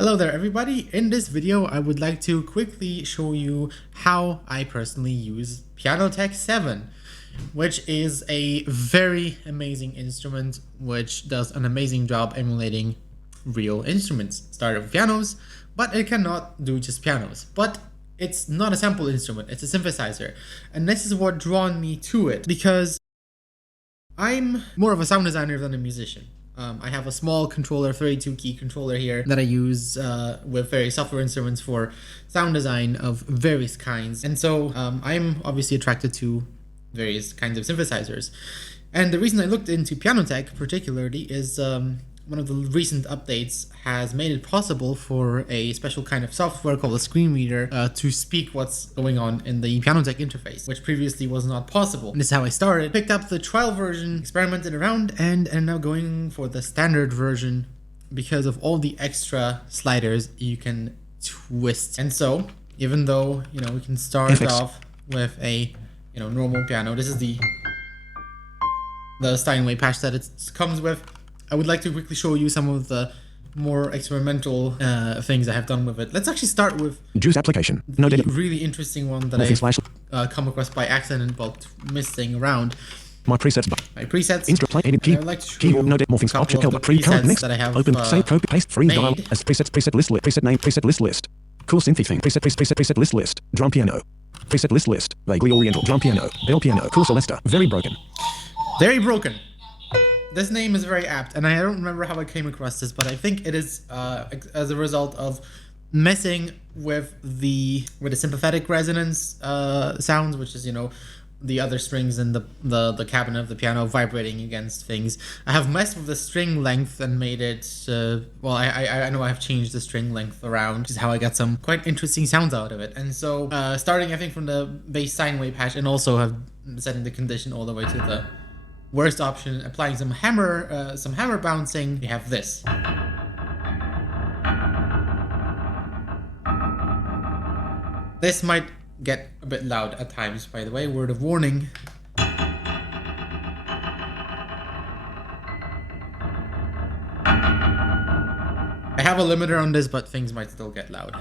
Hello there everybody. In this video I would like to quickly show you how I personally use Pianoteq 7, which is a very amazing instrument which does an amazing job emulating real instruments. Started with pianos, but it cannot do just pianos. But it's not a sample instrument, it's a synthesizer. And this is what drawn me to it, because I'm more of a sound designer than a musician. I have a small controller, 32 key controller here that I use with various software instruments for sound design of various kinds. And so I'm obviously attracted to various kinds of synthesizers. And the reason I looked into Pianoteq particularly is one of the recent updates has made it possible for a special kind of software called a screen reader to speak what's going on in the Pianoteq interface, which previously was not possible. And this is how I started. Picked up the trial version, experimented around, and am now going for the standard version because of all the extra sliders you can twist. And so, even though, we can start off with a, normal piano. This is the Steinway patch that it comes with. I would like to quickly show you some of the more experimental things I have done with it. Let's actually start with Juice application. the really interesting one that I've come across by accident while missing around. My presets. My presets. Instrument play edit key. I'd like to show Keyboard you node morphing a couple of the presets presets that I have open save copy paste freeze dial made. as preset preset name preset list. Cool synthy thing preset list drum piano preset list vaguely oriental drum piano bell piano cool Celesta very broken. Very broken. This name is very apt, and I don't remember how I came across this, but I think it is as a result of messing with the sympathetic resonance sounds, which is the other strings in the cabinet of the piano vibrating against things. I have messed with the string length and made it well. I know I have changed the string length around, which is how I got some quite interesting sounds out of it. And so starting I think from the bass sine wave patch, and also have setting the condition all the way to the worst option, applying some hammer bouncing, we have this. This might get a bit loud at times, by the way, word of warning. I have a limiter on this, but things might still get loud.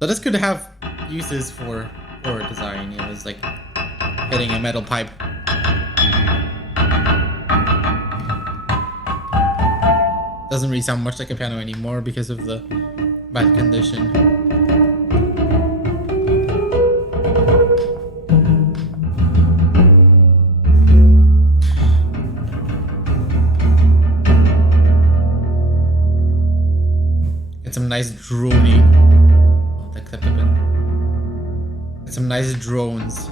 So this could have uses for design. It's like hitting a metal pipe. Doesn't really sound much like a piano anymore because of the bad condition. Get some nice droning. That clipped a bit. Get some nice drones.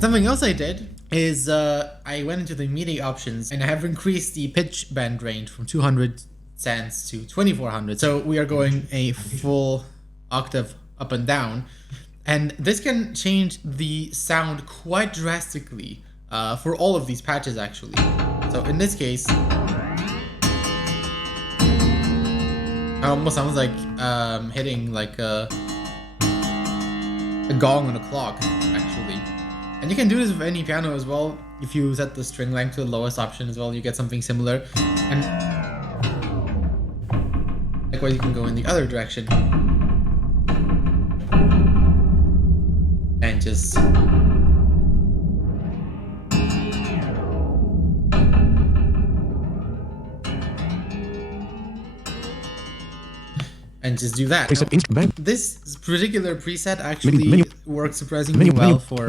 Something else I did is I went into the MIDI options and I have increased the pitch band range from 200 cents to 2400. So we are going a full octave up and down. And this can change the sound quite drastically for all of these patches actually. So in this case, it almost sounds like hitting like a gong on a clock, actually. And you can do this with any piano as well. If you set the string length to the lowest option as well, you get something similar. And likewise, you can go in the other direction. And just... do that. This particular preset actually works surprisingly well for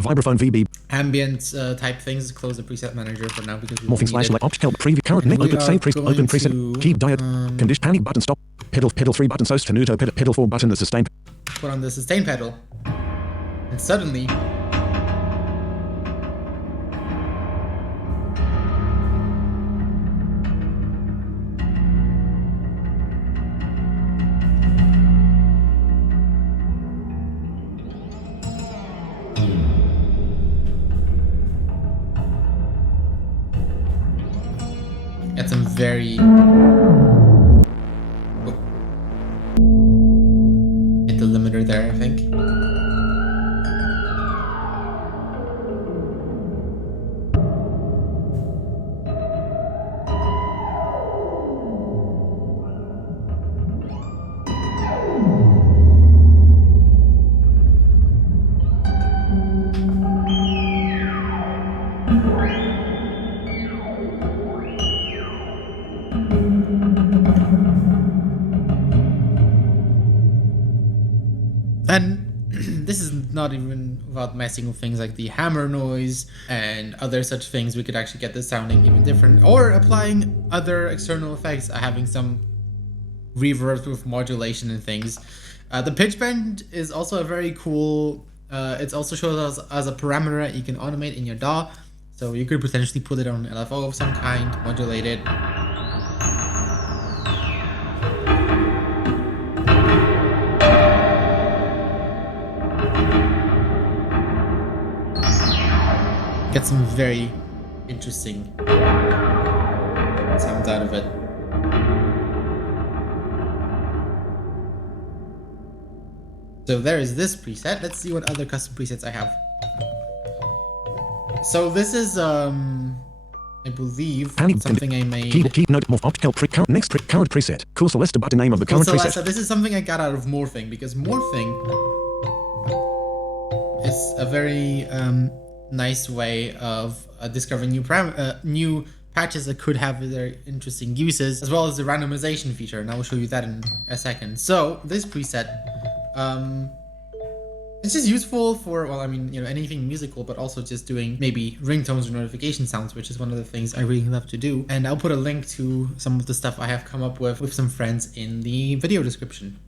vibraphone VB ambient type things. Close the preset manager for now because we morphing slash like option help preview current open save open preset key diode condition panic button stop pedal 3 button so tenuto pedal 4 button the sustain. Put on the sustain pedal, and suddenly get some very hit the limiter there, I think. not even without messing with things like the hammer noise and other such things, we could actually get this sounding even different. Or applying other external effects, having some reverb with modulation and things. The pitch bend is also a very cool, it also shows us as a parameter you can automate in your DAW. So you could potentially put it on LFO of some kind, modulate it. Get some very interesting sounds out of it. So there is this preset. Let's see what other custom presets I have. So this is I believe something I made. Keep note morph optical next current preset. Cool Celeste button name of the current preset. So this is something I got out of morphing, because morphing is a very nice way of discovering new patches that could have very interesting uses, as well as the randomization feature, and I will show you that in a second. So this preset, it's just useful for, well, I mean, you know, anything musical, but also just doing maybe ringtones or notification sounds, which is one of the things I really love to do. And I'll put a link to some of the stuff I have come up with some friends in the video description.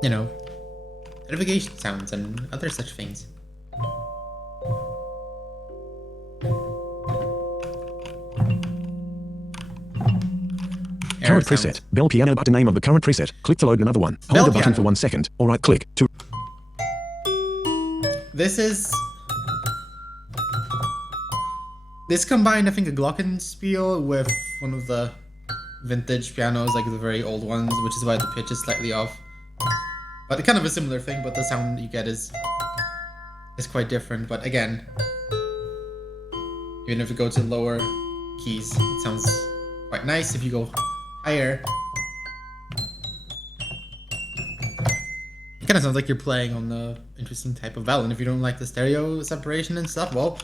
You know, notification sounds and other such things. Current preset. Bell piano button name of the current preset. Click to load another one. Hold the button for 1 second, or right click to. This combined, I think, a glockenspiel with one of the vintage pianos, like the very old ones, which is why the pitch is slightly off. But kind of a similar thing, but the sound you get is quite different. But again, even if you go to lower keys, it sounds quite nice. If you go higher, it kind of sounds like you're playing on the interesting type of violin. If you don't like the stereo separation and stuff, well,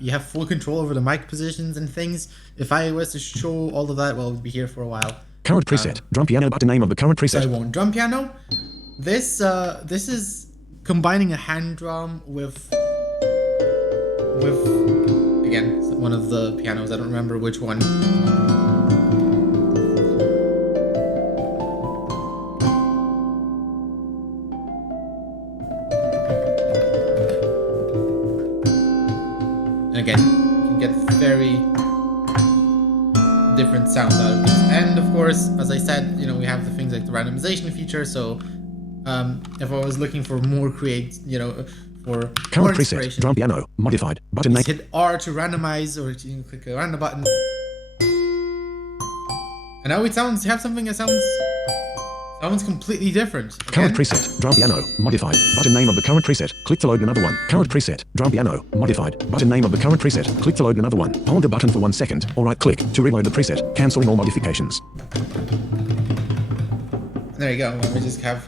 you have full control over the mic positions and things. If I was to show all of that, well, we'd be here for a while. Current preset. Drum piano button name of the current preset. So I won't. Drum piano. This is combining a hand drum with again, one of the pianos. I don't remember which one. And again, you can get very different sound out of these. And of course, as I said, you know, we have the things like the randomization feature. So if I was looking for more for current more preset. Drum piano modified button name. Hit R to randomize, or you can click the random button. And now it sounds sounds completely different. Again. Current preset. Drum piano modified button name of the current preset. Click to load another one. Current preset. Drum piano modified button name of the current preset. Click to load another one. Hold the button for 1 second, or right click to reload the preset, cancelling all modifications. There you go. Let me just have.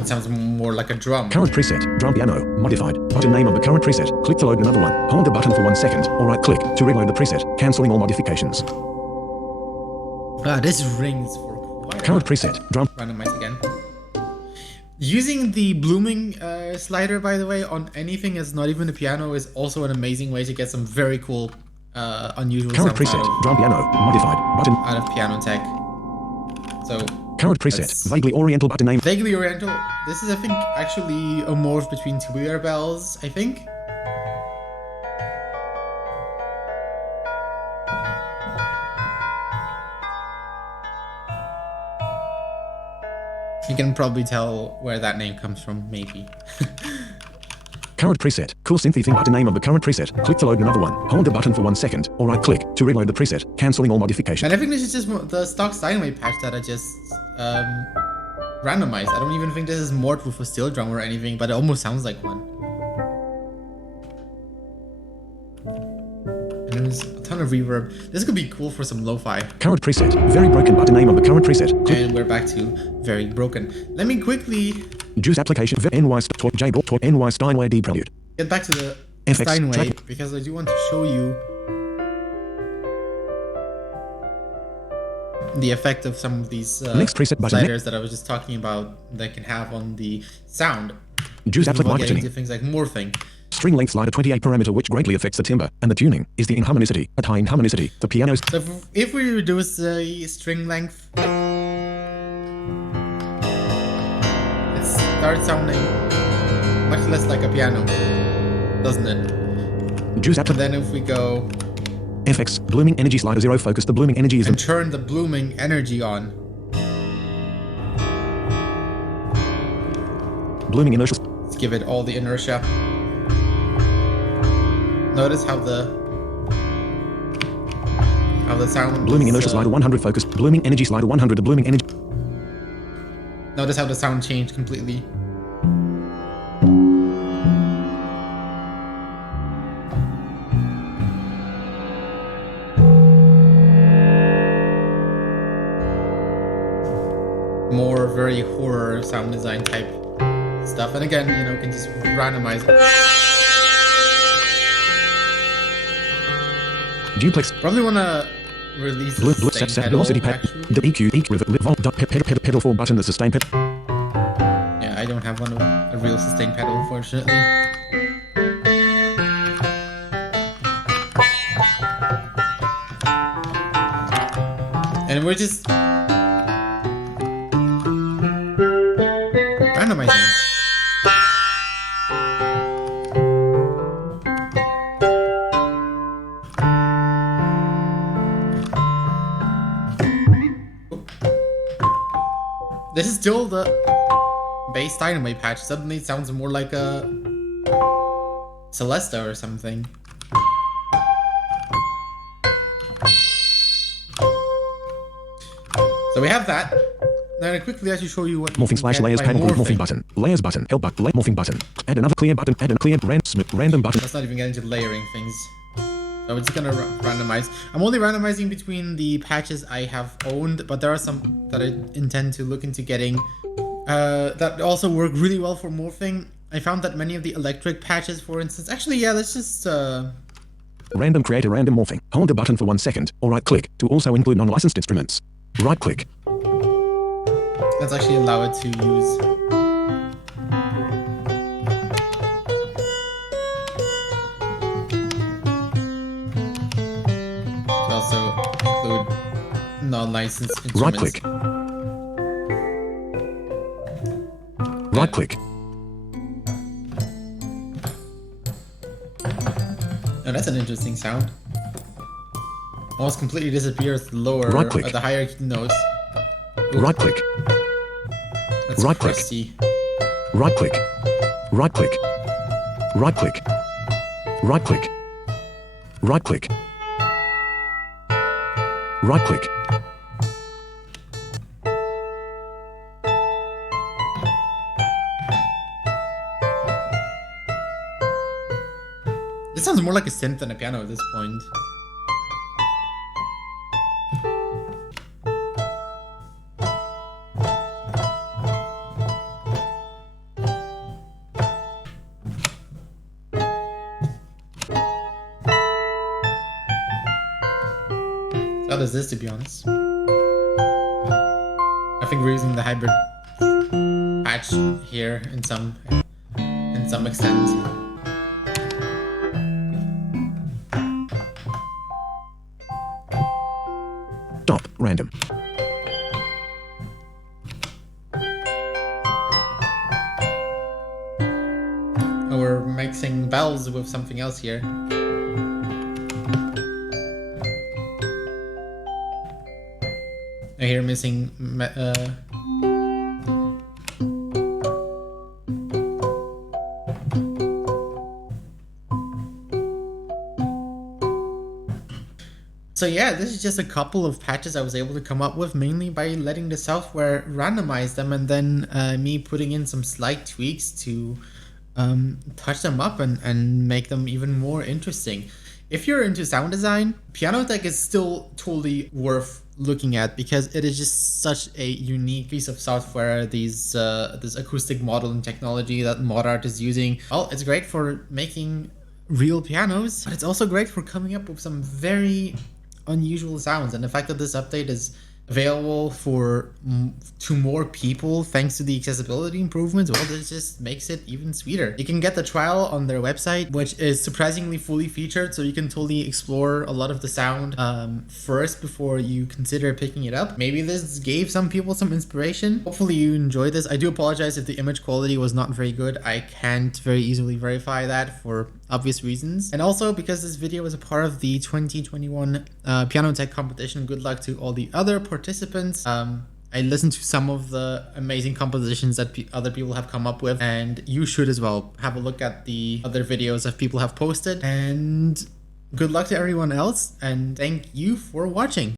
It sounds more like a drum. Current preset. Drum piano modified button name of the current preset. Click to load another one. Hold the button for 1 second, or right click to reload the preset, cancelling all modifications. This rings for quite current preset. Drum. Randomize again. Using the blooming slider, by the way, on anything that's not even a piano is also an amazing way to get some very cool, unusual current sounds preset. Drum piano modified button out of Pianoteq. So current preset. Vaguely oriental button name. Vaguely oriental. This is, I think, actually a morph between tubular bells, I think. You can probably tell where that name comes from, maybe. Current preset. Cool synthy thing button name of the current preset. Click to load another one. Hold the button for 1 second, or right click to reload the preset, cancelling all modifications. And I think this is just the stock Steinway patch that I just randomized. I don't even think this is morphed with a steel drum or anything, but it almost sounds like one. And there's a ton of reverb. This could be cool for some lo-fi. Current preset. Very broken button name of the current preset. Click. And we're back to very broken. Let me quickly Juice application NY Steinway D prelude. get back to the FX Steinway track. because I do want to show you the effect of some of these Next preset button. sliders that I was just talking about that can have on the sound. Juice applet Before getting marketing. to things like morphing. String length slider 28 parameter, which greatly affects the timbre and the tuning, is the inharmonicity. At high inharmonicity, the piano's. So if we reduce the string length, it starts sounding much less like a piano, doesn't it? Juice And applet. then if we go FX blooming energy slider 0 focus. The blooming energy is and turn the blooming energy on, blooming inertia. let's give it all the inertia. Notice how the sound Blooming is, inertia slider 100 focus. Blooming energy slider 100. The blooming energy. notice how the sound changed completely. More very horror sound design type stuff, and again, you know, can just randomize it. Duplex. Probably want to release the Blue sustain set pedal, velocity pad. actually. The EQ pedal 4 button. The sustain pedal. Yeah, I don't have a real sustain pedal, unfortunately. And we're just randomizing. This is still the bass dynamite patch. Suddenly it sounds more like a Celesta or something. So we have that. Now I quickly actually show you what Morphing slash layers panel group morphing button. Layers button. L button. Morphing button. Add another clear button. Add a clear random button. Let's not even get into layering things. So we're just gonna randomize. I'm only randomizing between the patches I have owned, but there are some that I intend to look into getting that also work really well for morphing. I found that many of the electric patches, for instance, actually, yeah, let's just Random create a random morphing. Hold the button for 1 second, or right click to also include non-licensed instruments. Right click. let's actually allow it to use. To also include non-licensed instruments. Right click. Right click. Oh, that's an interesting sound. Almost completely disappears the lower, Right click. the higher notes. Ooh, Right click. that's right click. crusty. Right click. Right click. Right click. Right click. Right click. Right click. This sounds more like a synth than a piano at this point. How does this, to be honest? I think we're using the hybrid patch here in some extent. Stop. Random. Oh, we're mixing bells with something else here. I hear missing. So yeah, this is just a couple of patches I was able to come up with, mainly by letting the software randomize them and then me putting in some slight tweaks to touch them up and make them even more interesting. If you're into sound design, Pianoteq is still totally worth looking at because it is just such a unique piece of software. This acoustic modeling technology that ModArt is using. Well, it's great for making real pianos, but it's also great for coming up with some very unusual sounds. And the fact that this update is available to more people thanks to the accessibility improvements, well, this just makes it even sweeter. You can get the trial on their website, which is surprisingly fully featured, so you can totally explore a lot of the sound first before you consider picking it up. Maybe this gave some people some inspiration. Hopefully you enjoyed this. I do apologize if the image quality was not very good. I can't very easily verify that for obvious reasons. And also because this video is a part of the 2021 Pianoteq competition, good luck to all the other participants. I listened to some of the amazing compositions that other people have come up with, and you should as well. Have a look at the other videos that people have posted, and good luck to everyone else, and thank you for watching.